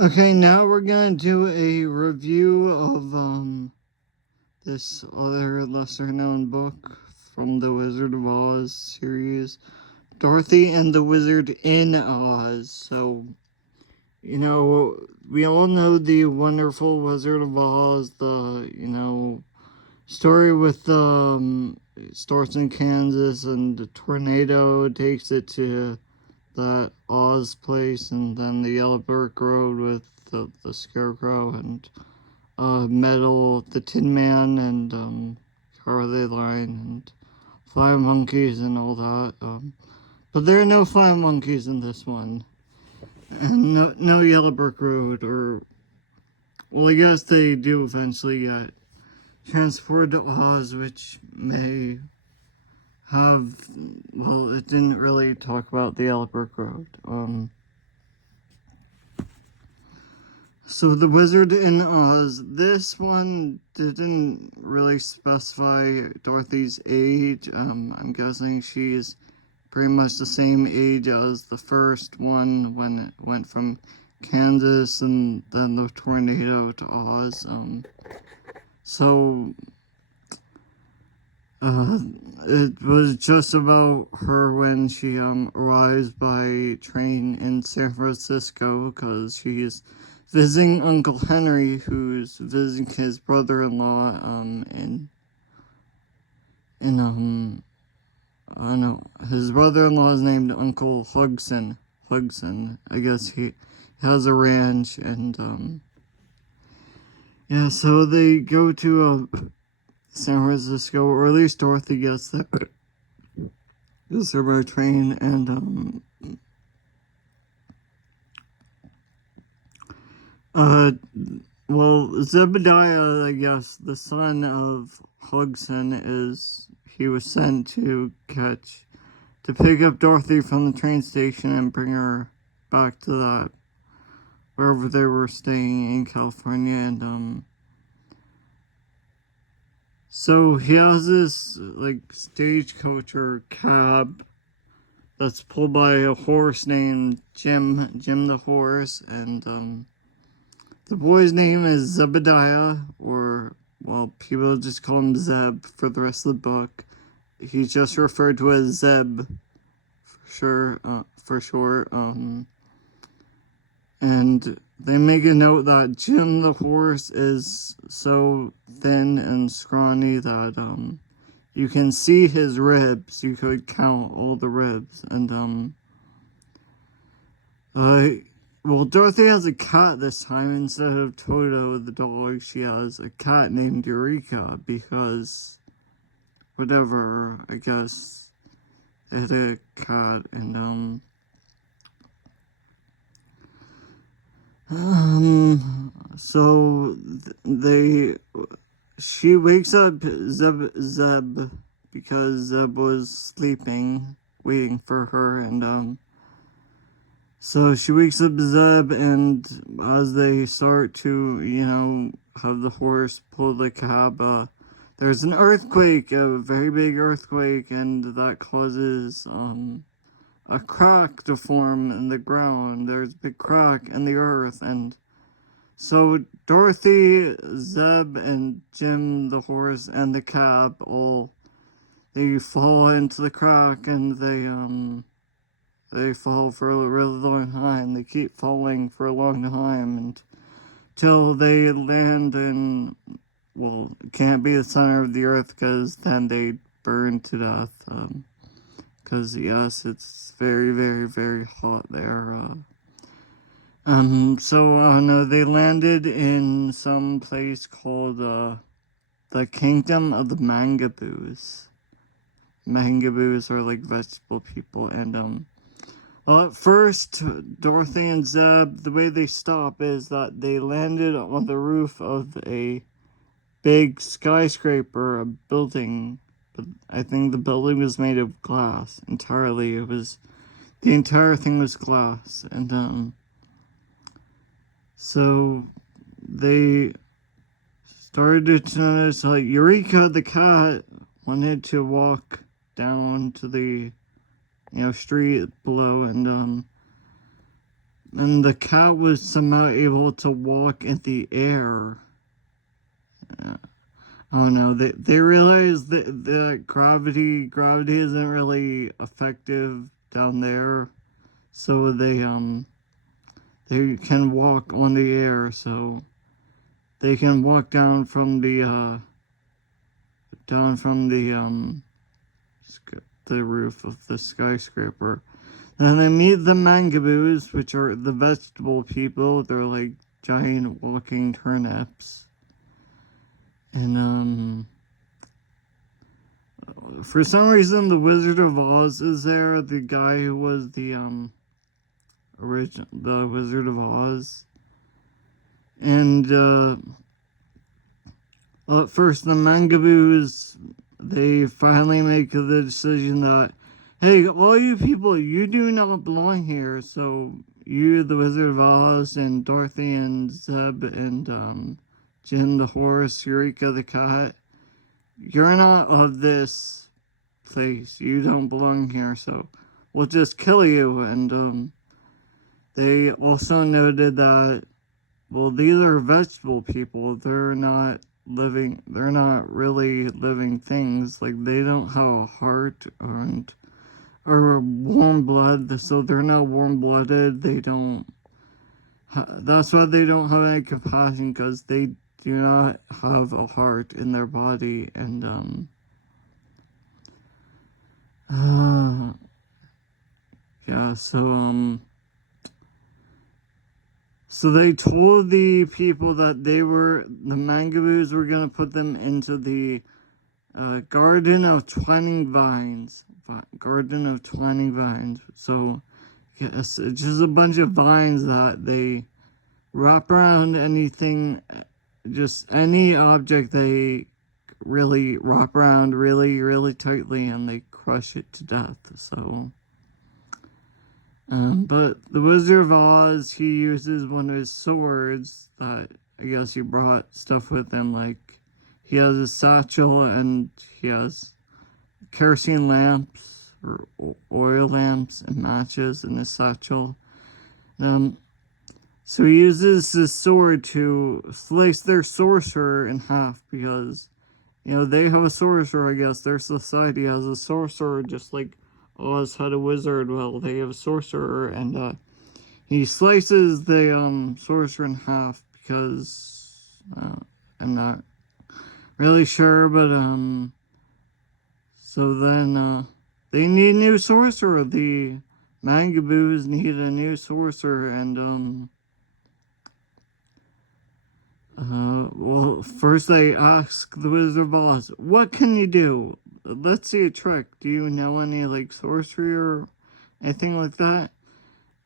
Okay, now we're gonna do a review of this other lesser known book from the Wizard of Oz series, Dorothy and the Wizard in Oz. So, we all know the wonderful Wizard of Oz, the, story with starts in Kansas and the tornado takes it to that Oz place, and then the Yellow Brick Road with the Scarecrow and Metal, the Tin Man, and Cowardly Lion, and Flying Monkeys, and all that. But there are no Flying Monkeys in this one, and no Yellow Brick Road, or well, I guess they do eventually get transported to Oz, which may have, well, it didn't really talk about the Yellow Brick Road. So the Wizard in Oz, this one didn't really specify Dorothy's age. I'm guessing she's pretty much the same age as the first one when it went from Kansas and then the tornado to Oz. So it was just about her when she arrives by train in San Francisco because she's visiting Uncle Henry, who's visiting his brother-in-law I don't know, his brother-in-law is named Uncle Hugson. I guess he has a ranch, and yeah, so they go to San Francisco, or at least Dorothy gets there. Gets there by train, and well, Zebediah, I guess, the son of Hugson, he was sent to pick up Dorothy from the train station and bring her back to that, wherever they were staying in California, and, so he has this, like, stagecoach or cab that's pulled by a horse named Jim the horse, and, the boy's name is Zebediah, or, well, people just call him Zeb for the rest of the book. He's just referred to as Zeb, for short, and they make a note that Jim the horse is so thin and scrawny that, you can see his ribs. You could count all the ribs, and, well, Dorothy has a cat this time instead of Toto the dog. She has a cat named Eureka because, whatever, I guess they had a cat, and so she wakes up Zeb because Zeb was sleeping, waiting for her, and so she wakes up Zeb, and as they start to, have the horse pull the cab, there's an earthquake, a very big earthquake, and that causes, a crack to form in the ground. There's a big crack in the earth, and so Dorothy, Zeb, and Jim the horse, and the cab they fall into the crack, and they fall for a really long time. They keep falling for a long time until they land in, well, it can't be the center of the earth because then they burn to death. Because, yes, it's very, very, very hot there. No, they landed in some place called, the Kingdom of the Mangaboos. Mangaboos are like vegetable people, and, well, at first, Dorothy and Zeb, the way they stop is that they landed on the roof of a big skyscraper, a building, but I think the building was made of glass entirely. The entire thing was glass, and, so they started to notice, like, Eureka the cat wanted to walk down to the, street below, and, and the cat was somehow able to walk in the air. Oh no, they realized that gravity isn't really effective down there, so they can walk on the air, so they can walk down from the roof of the skyscraper. Then they meet the mangaboos, which are the vegetable people. They're like giant walking turnips. And for some reason the Wizard of Oz is there, the guy who was the Wizard of Oz. And well, at first the mangaboos, they finally make the decision that, hey, all you people, you do not belong here. So you, the Wizard of Oz, and Dorothy and Zeb and Jim the horse, Eureka the cat, you're not of this place. You don't belong here, so we'll just kill you. And they also noted that, well, these are vegetable people. They're not really living things. Like, they don't have a heart or warm blood, so they're not warm-blooded. That's why they don't have any compassion, because they do not have a heart in their body. And yeah, so they told the people that the mangaboos were gonna put them into the Garden of Twining Vines. Garden of Twining Vines. So, yes, it's just a bunch of vines that they wrap around anything, just any object they really wrap around really, really tightly, and they crush it to death. So, but the Wizard of Oz, he uses one of his swords that I guess he brought stuff with him, like he has a satchel and he has kerosene lamps or oil lamps and matches in his satchel. So he uses his sword to slice their sorcerer in half, because, you know, they have a sorcerer, I guess. Their society has a sorcerer, just like Oz had a wizard. Well, they have a sorcerer, and he slices the sorcerer in half, because I'm not really sure, but so then they need a new sorcerer. The mangaboos need a new sorcerer, and well, first they ask the Wizard of Oz, what can you do? Let's see a trick. Do you know any, like, sorcery or anything like that?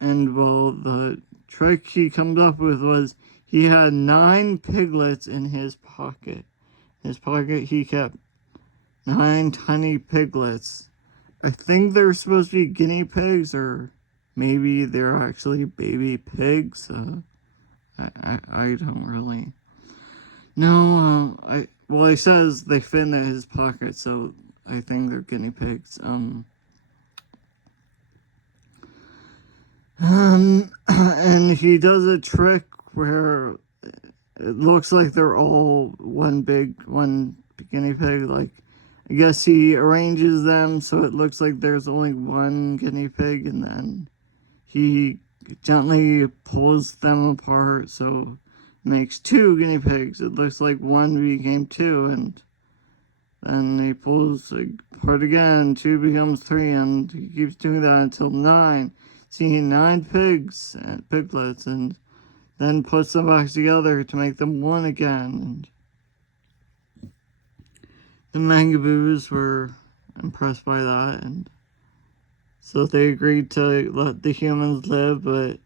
And, well, the trick he comes up with was he had 9 piglets in his pocket. In his pocket, he kept 9 tiny piglets. I think they're supposed to be guinea pigs, or maybe they're actually baby pigs. I don't really. No, well, he says they fit in his pocket, so I think they're guinea pigs. And he does a trick where it looks like they're all one guinea pig. Like, I guess he arranges them so it looks like there's only one guinea pig, and then he gently pulls them apart, so makes 2 guinea pigs. It looks like one became 2, and then he pulls apart again, 2 becomes 3, and he keeps doing that until 9. See, 9 pigs and piglets, and then puts them back together to make them 1 again. And the mangaboos were impressed by that, and so they agreed to let the humans live, but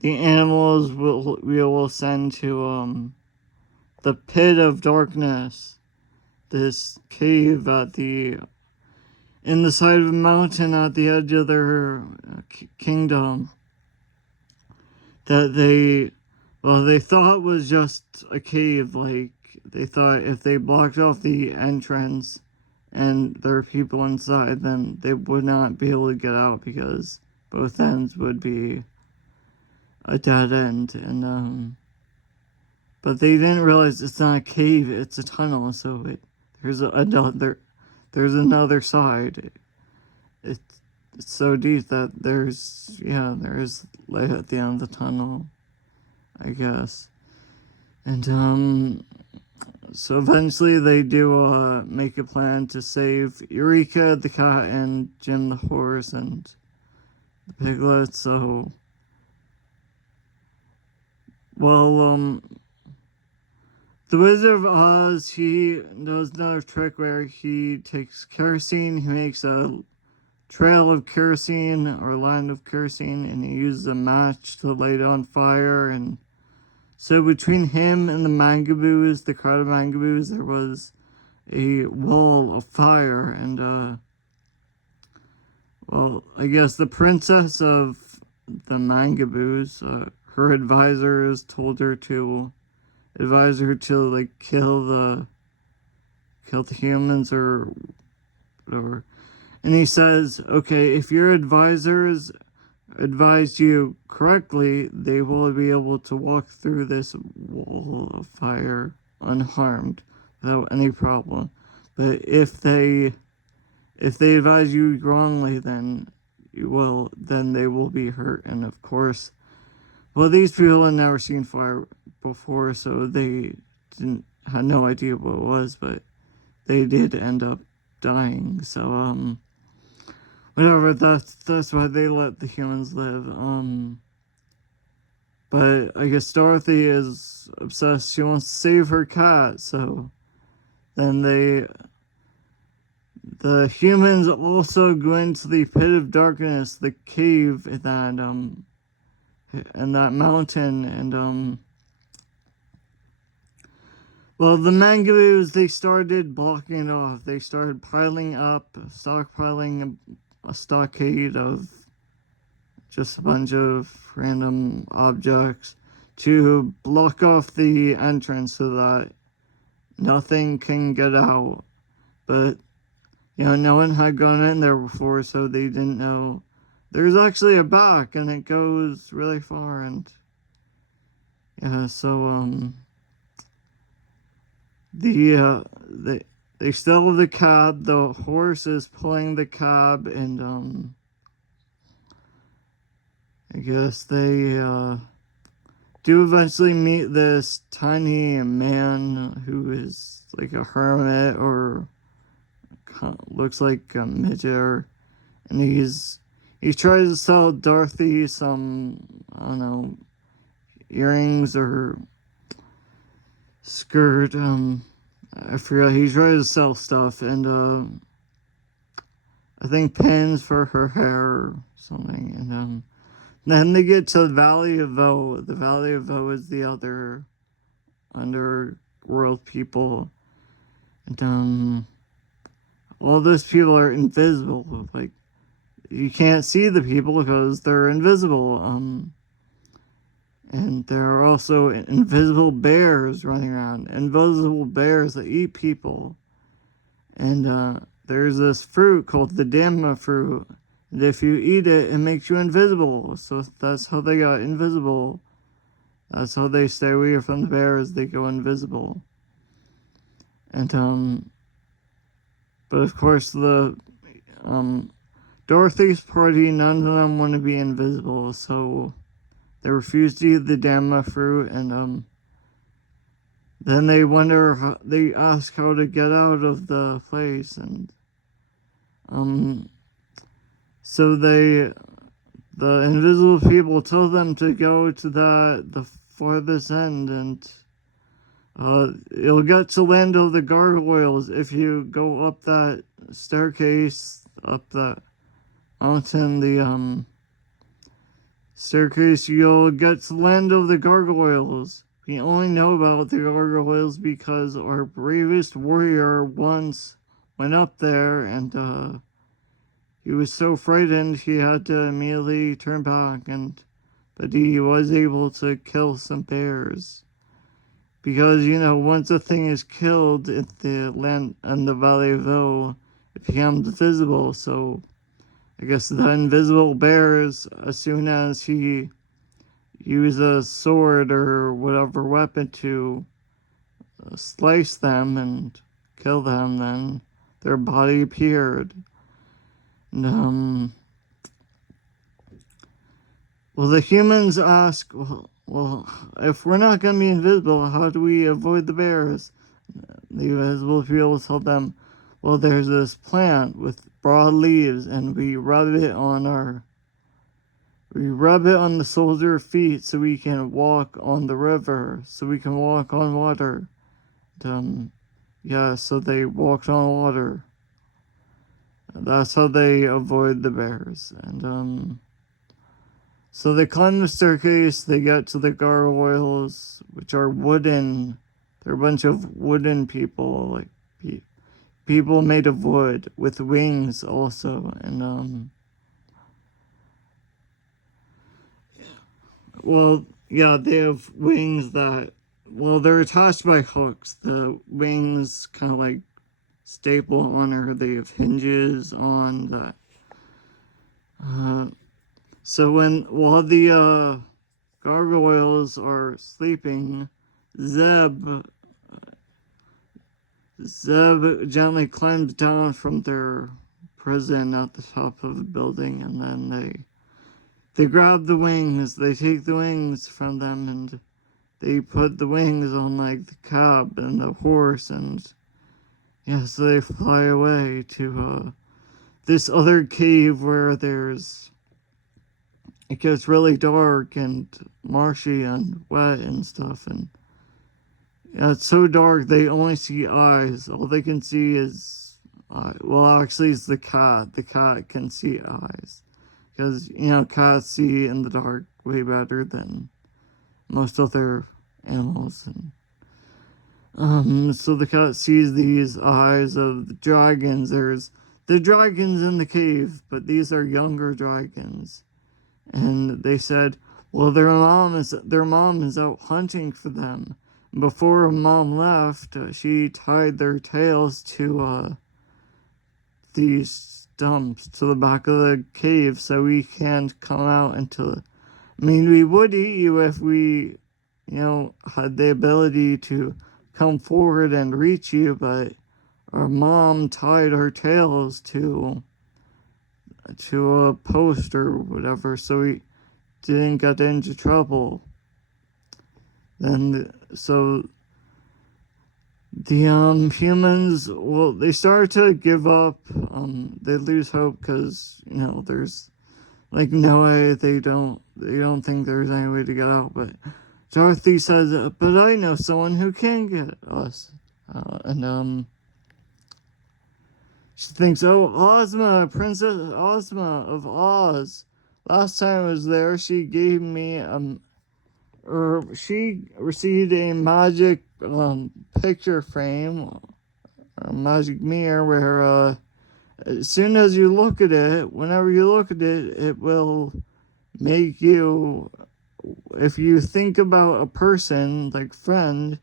the animals we will send to the pit of darkness, this cave in the side of a mountain at the edge of their kingdom, that they thought was just a cave. Like, they thought if they blocked off the entrance and there were people inside, then they would not be able to get out, because both ends would be a dead end, and but they didn't realize it's not a cave, it's a tunnel. So there's another side. It's so deep that there's light at the end of the tunnel, I guess. And so eventually they do make a plan to save Eureka the cat and Jim the horse and the piglet. So the Wizard of Oz, he does another trick where he takes kerosene, he makes a trail of kerosene or line of kerosene, and he uses a match to light it on fire. And so between him and the Mangaboos, the crowd of Mangaboos, there was a wall of fire. And I guess the princess of the Mangaboos, her advisors told her to like kill the humans or whatever. And he says, okay, if your advisors advise you correctly, they will be able to walk through this wall of fire unharmed without any problem. But if they advise you wrongly, then they will be hurt. And of course, well, these people had never seen fire before, so they had no idea what it was, but they did end up dying. So whatever, that's why they let the humans live. But I guess Dorothy is obsessed. She wants to save her cat, so then the humans also go into the pit of darkness, the cave in that mountain, and the Mangaboos, they started blocking it off. They started stockpiling a stockade of just a bunch of random objects to block off the entrance so that nothing can get out. But, no one had gone in there before, so they didn't know. There's actually a back, and it goes really far, and so they still have the cab. The horse is pulling the cab, and I guess they do eventually meet this tiny man who is like a hermit or looks like a midget, and he tries to sell Dorothy some, I don't know, earrings or skirt. I forgot. He tries to sell stuff, and I think pins for her hair or something. And then they get to the Valley of Voe. The Valley of Voe is the other underworld people, and all those people are invisible. Like, you can't see the people because they're invisible. And there are also invisible bears running around. Invisible bears that eat people. And there's this fruit called the Dhamma fruit. And if you eat it, it makes you invisible. So that's how they got invisible. That's how they stay away from the bears. They go invisible. And but of course the Dorothy's party, none of them want to be invisible, so they refuse to eat the Dhamma fruit, and then they ask how to get out of the place, and so the invisible people tell them to go to the farthest end, and you'll get to land of the gargoyles if you go up that staircase, up that mountain, the staircase. You'll get to land of the gargoyles. We only know about the gargoyles because our bravest warrior once went up there, and he was so frightened he had to immediately turn back, but he was able to kill some bears. Because, once a thing is killed at the land and the Valley of Voe, it becomes visible. So I guess the invisible bears, as soon as he use a sword or whatever weapon to slice them and kill them, then their body appeared. And, well, the humans ask, well, if we're not going to be invisible, how do we avoid the bears? The invisible people tell them, well, there's this plant with broad leaves, and we rub it on the soles of our feet so we can walk on the river, so we can walk on water. And, so they walked on water. That's how they avoid the bears. And, so they climb the staircase, they get to the gargoyles, which are wooden. They're a bunch of wooden people, like people made of wood with wings also. And, they have wings that, they're attached by hooks. The wings kind of like staple on her. They have hinges on that. So while the gargoyles are sleeping, Zeb gently climbs down from their prison at the top of the building, and then they grab the wings. They take the wings from them, and they put the wings on like the cab and the horse, and so they fly away to this other cave where it gets really dark and marshy and wet and stuff, and it's so dark they only see eyes. All they can see is, actually it's the cat. The cat can see eyes, because, cats see in the dark way better than most other animals. And so the cat sees these eyes of the dragons. There's the dragons in the cave, but these are younger dragons. And they said, well, their mom is out hunting for them. Before mom left, she tied their tails to these stumps to the back of the cave, so we can't come out until. We would eat you if we, had the ability to come forward and reach you, but our mom tied her tails to a post or whatever, so we didn't get into trouble. So the humans, they start to give up. They lose hope because there's like no way. They don't think there's any way to get out. But Dorothy says, "But I know someone who can get us," and she thinks, "Oh, Ozma, Princess Ozma of Oz. Last time I was there, she gave me she received a magic picture frame, a magic mirror, where as soon as you look at it, whenever you look at it, it will make you, if you think about a person, like friend,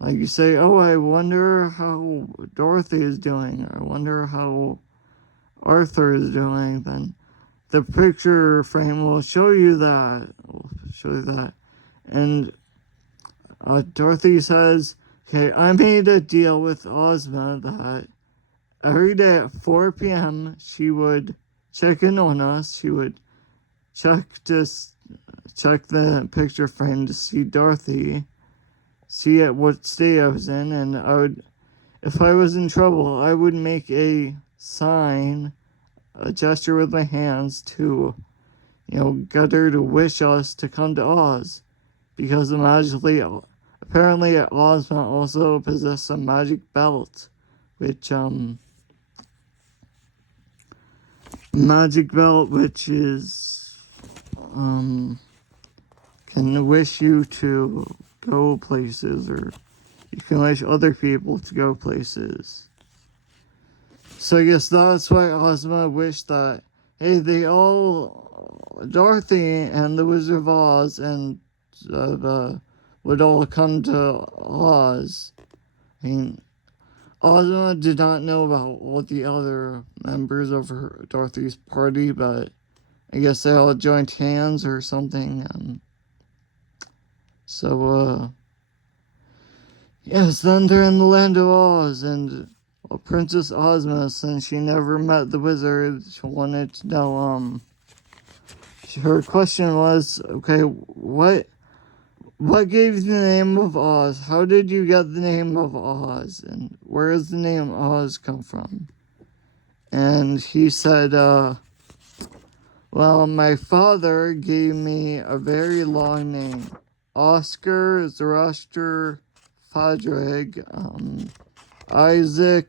like you say, oh, I wonder how Dorothy is doing, I wonder how Arthur is doing, then the picture frame will show you that. And Dorothy says, okay, I made a deal with Ozma that every day at 4 p.m. she would check in on us. She would check the picture frame to see Dorothy, see at what state I was in, and if I was in trouble, I would make a sign, a gesture with my hands to, get her to wish us to come to Oz. Because apparently Ozma also possesses a magic belt, which is can wish you to go places, or you can wish other people to go places. So I guess that's why Ozma wished that, hey, Dorothy and the Wizard of Oz and would all come to Oz. Ozma did not know about all the other members of Dorothy's party, but I guess they all joined hands or something. So, yes, then they're in the land of Oz, and Princess Ozma, since she never met the wizard, she wanted to know, her question was, okay, what gave you the name of Oz? How did you get the name of Oz? And where does the name Oz come from? And he said, well, my father gave me a very long name. Oscar Zoroaster Fadrig, Isaac,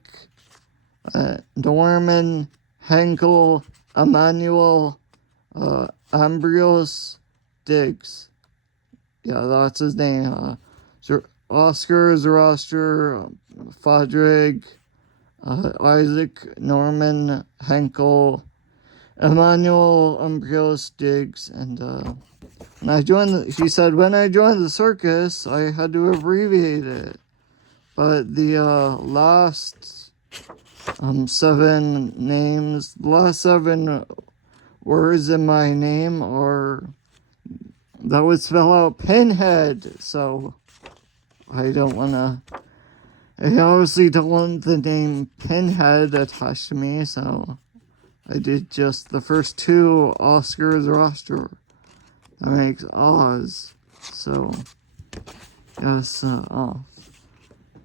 Norman, Henkel, Emmanuel, Ambrose, Diggs. Yeah, that's his name. Oscar Zoroaster, Fadrig, Isaac, Norman, Henkel, Emmanuel, Ambrose, Diggs, and when I joined, she said, when I joined the circus, I had to abbreviate it. But the last 7 names, the last 7 words in my name are, that would spell out Pinhead. So I obviously don't want the name Pinhead attached to me, so I did just the first 2 Oscars roster. That makes Oz. So, yes,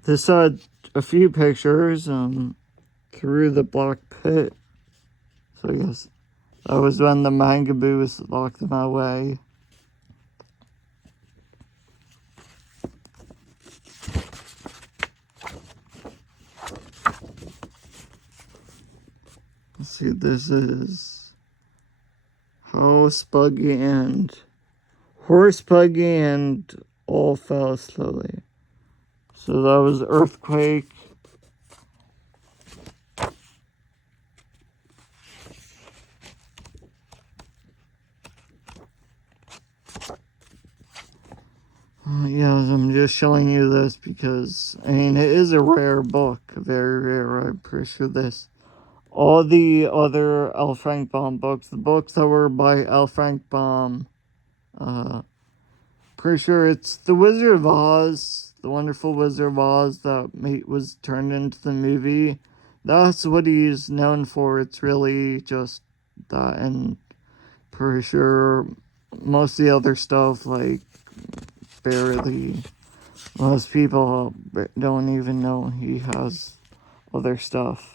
this had a few pictures, through the black pit. So, yes, that was when the Mangaboos locked them away. Let's see, this is Horse Buggy and all fell slowly. So that was Earthquake. Yeah, I'm just showing you this because, I mean, it is a rare book. Very rare. I'm pretty sure this. All the other L. Frank Baum books, the books that were by L. Frank Baum, pretty sure it's The Wizard of Oz, The Wonderful Wizard of Oz, that was turned into the movie. That's what he's known for. It's really just that, and pretty sure most of the other stuff, like, barely. Most people don't even know he has other stuff.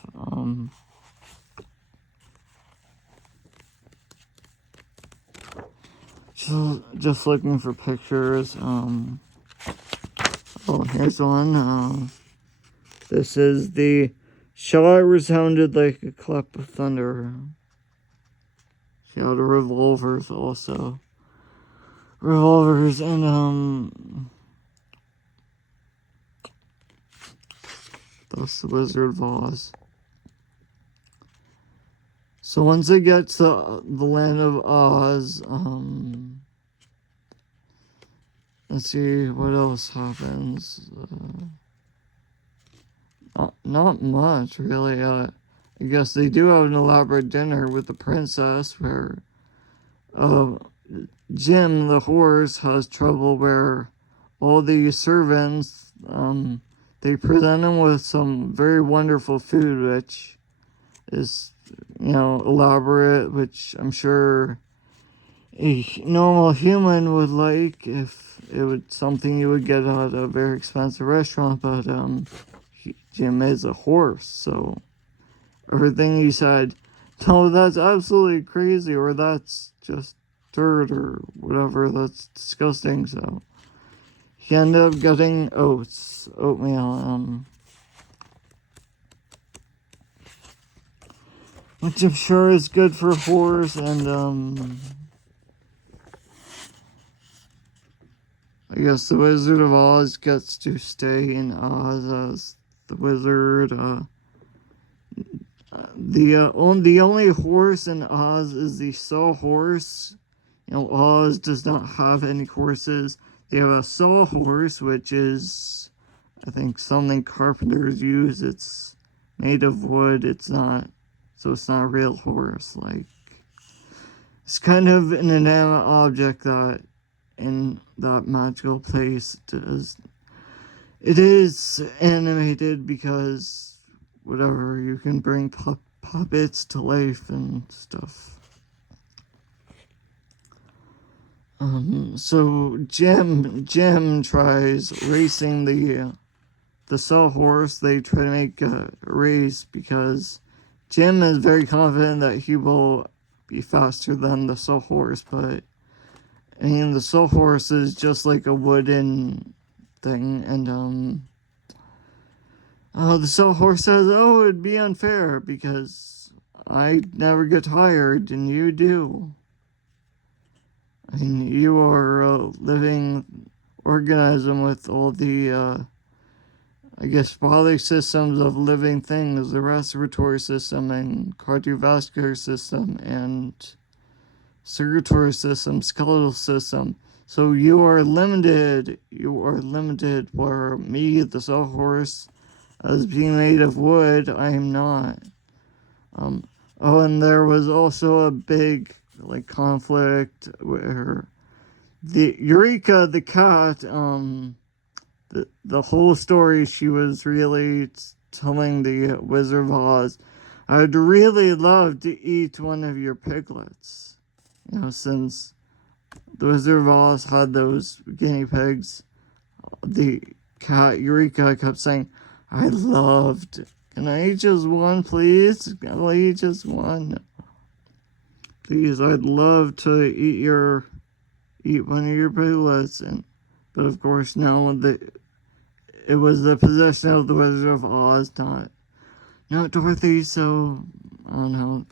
Just looking for pictures. Oh, here's one. This is the shot resounded like a clap of thunder. She had revolvers also. Revolvers and that's the Wizard of Oz. So once it gets to the land of Oz, let's see what else happens. Not much, really. I guess they do have an elaborate dinner with the princess where Jim, the horse, has trouble where all the servants, they present him with some very wonderful food, which is, elaborate, which I'm sure a normal human would like if it would something you would get at a very expensive restaurant, but Jim is a horse, so everything he said, no, that's absolutely crazy, or that's just dirt, or whatever, that's disgusting. So he ended up getting oatmeal, which I'm sure is good for a horse, and I guess the Wizard of Oz gets to stay in Oz as the wizard. The only horse in Oz is the sawhorse. Oz does not have any horses. They have a sawhorse, which is, I think, something carpenters use. It's made of wood. It's not a real horse. Like, it's kind of an inanimate object that in that magical place. It is animated because whatever, you can bring puppets to life and stuff. So Jim tries racing the sawhorse. They try to make a race because Jim is very confident that he will be faster than the sawhorse, but I mean, the sawhorse is just like a wooden thing, and the sawhorse says, "Oh, it'd be unfair because I never get tired and you do. I mean, you are a living organism with all the I guess, bodily systems of living things, the respiratory system and cardiovascular system and circulatory system, skeletal system. So you are limited. You are limited. For me, the sawhorse, as being made of wood, I am not. Oh, and there was also a big conflict where the Eureka, the cat, the whole story, she was really telling the Wizard of Oz, "I'd really love to eat one of your piglets." Since the Wizard of Oz had those guinea pigs, the cat Eureka kept saying, "I loved. Can I eat just one, please? Can I eat just one? Please, I'd love to eat one of your piglets." But of course now it was the possession of the Wizard of Oz, not Dorothy. So I don't know.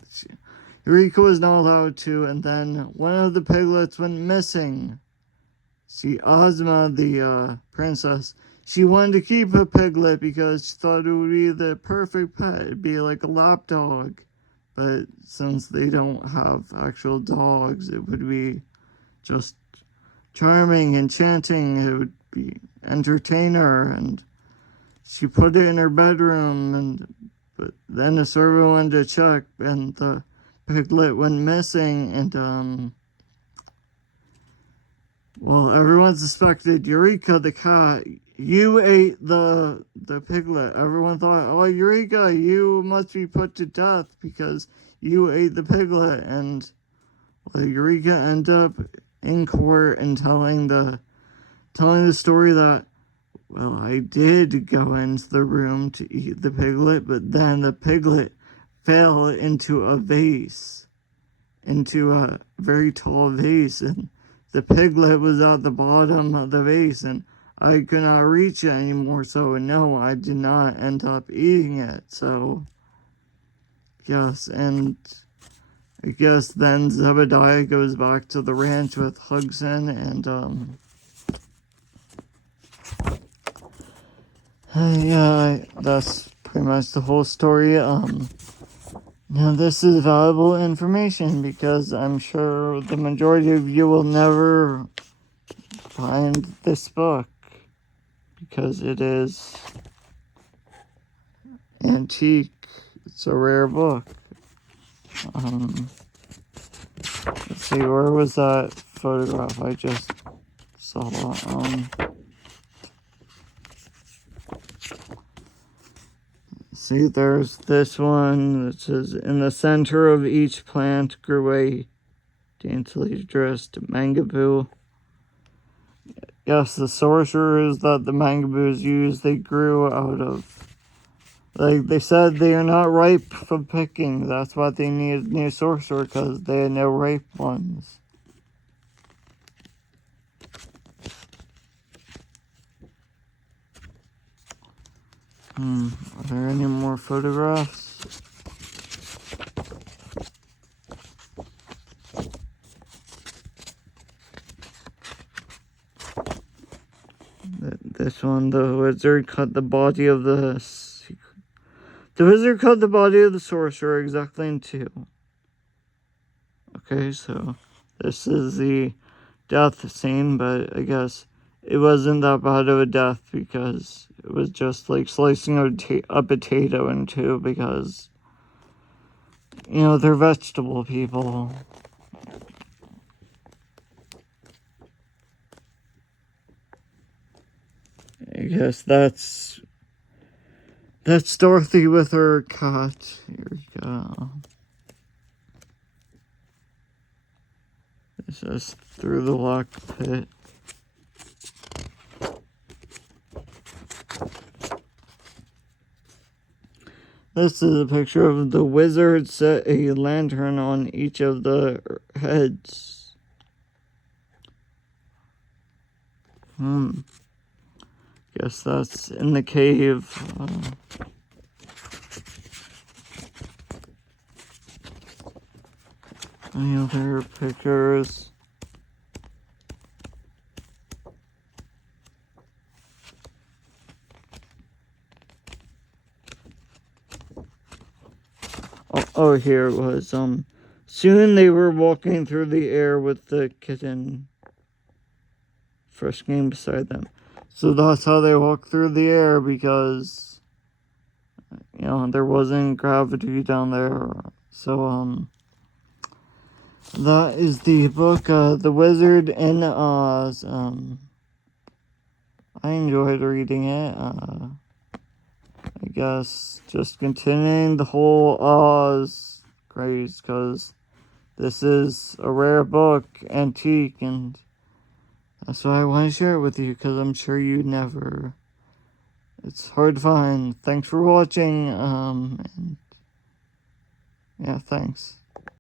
Eureka was not allowed to, and then one of the piglets went missing. See, Ozma, the princess, she wanted to keep a piglet because she thought it would be the perfect pet. It'd be like a lapdog. But since they don't have actual dogs, it would be just charming, enchanting. It would be entertainer, and she put it in her bedroom, but then a servant went to check, and the piglet went missing, and everyone suspected Eureka the cat. You ate the piglet. Everyone thought, "Oh, Eureka, you must be put to death because you ate the piglet." And Eureka ended up in court and telling the story that, I did go into the room to eat the piglet, but then the piglet fell into a vase, into a very tall vase, and the piglet was at the bottom of the vase, and I could not reach it anymore, so no, I did not end up eating it. So, yes, and I guess then Zebediah goes back to the ranch with Hugson, and yeah, that's pretty much the whole story. Now this is valuable information because I'm sure the majority of you will never find this book because it is antique. It's a rare book. Let's see, where was that photograph I just saw? See, there's this one that says, "In the center of each plant grew a daintily dressed mangaboo." Yes, the sorcerers that the mangaboos used, they grew out of. They said they are not ripe for picking. That's why they needed a new sorcerer, because they had no ripe ones. Are there any more photographs? This one, the wizard cut the body of the sorcerer exactly in two. Okay, so this is the death scene, but I guess it wasn't that bad of a death because it was just like slicing a potato in two because, they're vegetable people. guess that's Dorothy with her cat. Here we go. It's just through the lock pit. This is a picture of the wizard set a lantern on each of the heads. Guess that's in the cave. Any other pictures? Oh, here it was. Soon they were walking through the air with the kitten frisking beside them. So that's how they walk through the air, because, you know, there wasn't gravity down there. So, that is the book, The Wizard in Oz. I enjoyed reading it. I guess just continuing the whole Oz craze, because this is a rare book, antique, and that's why I want to share it with you, because I'm sure you'd never. It's hard to find. Thanks for watching, and yeah, thanks.